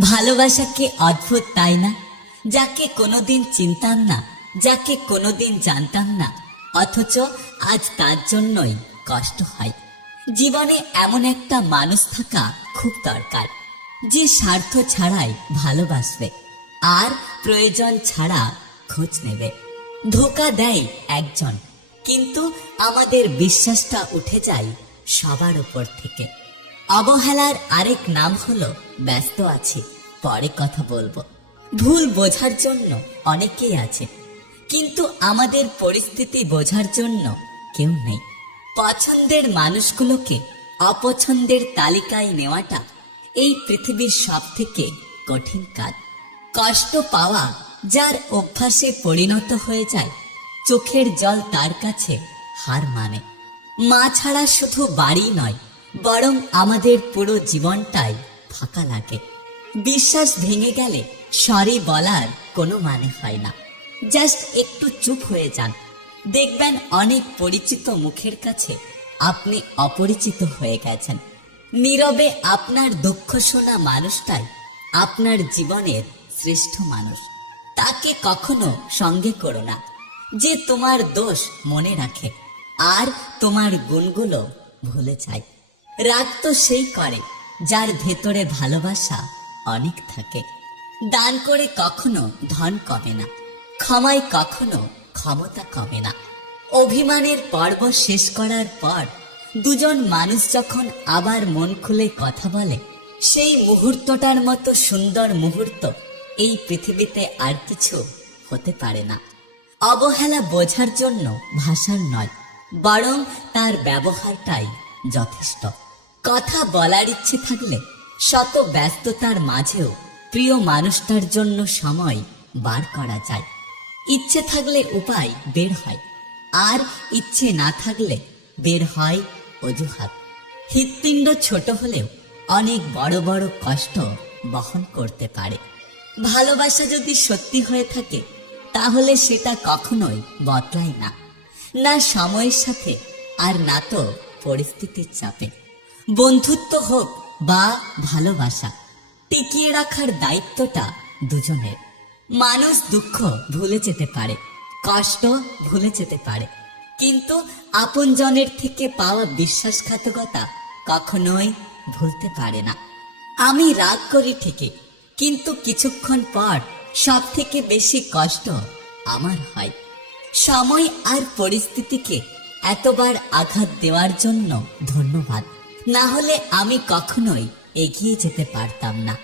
ভালোবাসা কি অদ্ভুত, তাই না? যাকে কোনোদিন চিনতাম না, যাকে কোনোদিন জানতাম না, অথচ আজ তার জন্যই কষ্ট হয়। জীবনে এমন একটা মানুষ থাকা খুব দরকার, যে স্বার্থ ছাড়াই ভালোবাসবে, আর প্রয়োজন ছাড়া খোঁজ নেবে। ধোকা দেয় একজন, কিন্তু আমাদের বিশ্বাসটা উঠে যায় সবার উপর থেকে। অবহেলার আরেক নাম হলো, ব্যস্ত আছি, পরে কথা বলব। ভুল বোঝার জন্য অনেকেই আছে কিন্তু আমাদের পরিস্থিতি বোঝার জন্য কেউ নেই। পছন্দের মানুষগুলোকে অপছন্দের তালিকায় নেওয়াটা এই পৃথিবীর সব থেকে কঠিন কাজ। কষ্ট পাওয়া যার অভ্যাসে পরিণত হয়ে যায়, চোখের জল তার কাছে হার মানে। মা ছাড়া শুধু বাড়ি নয় বরং আমাদের পুরো জীবনটাই ফাঁকা লাগে। বিশ্বাস ভেঙে গেলে সরি বলার কোনো মানে হয় না। জাস্ট একটু চুপ হয়ে যান। দেখবেন অনেক পরিচিত মুখের কাছে আপনি অপরিচিত হয়ে গেছেন। নীরবে আপনার দুঃখ শোনা মানুষটাই আপনার জীবনের শ্রেষ্ঠ মানুষ। তাকে কখনো সঙ্গে করো না। যে তোমার দোষ মনে রাখে, আর তোমার গুণগুলো ভুলে যায়। রাগ তো সেই করে, যার ভেতরে ভালোবাসা অনেক থাকে। দান করে কখনো ধন কমে না, ক্ষমায় কখনো ক্ষমতা কমে না। অভিমানের পর্ব শেষ করার পর দুজন মানুষ যখন আবার মন খুলে কথা বলে, সেই মুহূর্তটার মতো সুন্দর মুহূর্ত এই পৃথিবীতে আর কিছু হতে পারে না। অবহেলা বোঝার জন্য ভাষার নয়, বরং তার ব্যবহারটাই যথেষ্ট। কথা বলার ইচ্ছে থাকলে শত ব্যস্ততার মাঝেও প্রিয় মানুষটার জন্য সময় বার করা যায়। ইচ্ছে থাকলে উপায় বের হয়, আর ইচ্ছে না থাকলে বের হয় অজুহাত। হৃৎপিণ্ড ছোট হলেও অনেক বড় বড় কষ্ট বহন করতে পারে। ভালোবাসা যদি সত্যি হয়ে থাকে, তাহলে সেটা কখনোই বদলায় না। না সময়ের সাথে আর না তো পরিস্থিতির চাপে। বন্ধুত্ব হোক বা ভালোবাসা, টিকিয়ে রাখার দায়িত্বটা দুজনের। মানুষ দুঃখ ভুলে যেতে পারে, কষ্ট ভুলে যেতে পারে, কিন্তু আপনজনের থেকে পাওয়া বিশ্বাসঘাতকতা কখনোই ভুলতে পারে না। আমি রাগ করি ঠিকই, কিন্তু কিছুক্ষণ পর সব থেকে বেশি কষ্ট আমার হয়। সময় আর পরিস্থিতিকে এতবার আঘাত দেওয়ার জন্য ধন্যবাদ। না হলে আমি কখনোই এগিয়ে যেতে পারতাম না।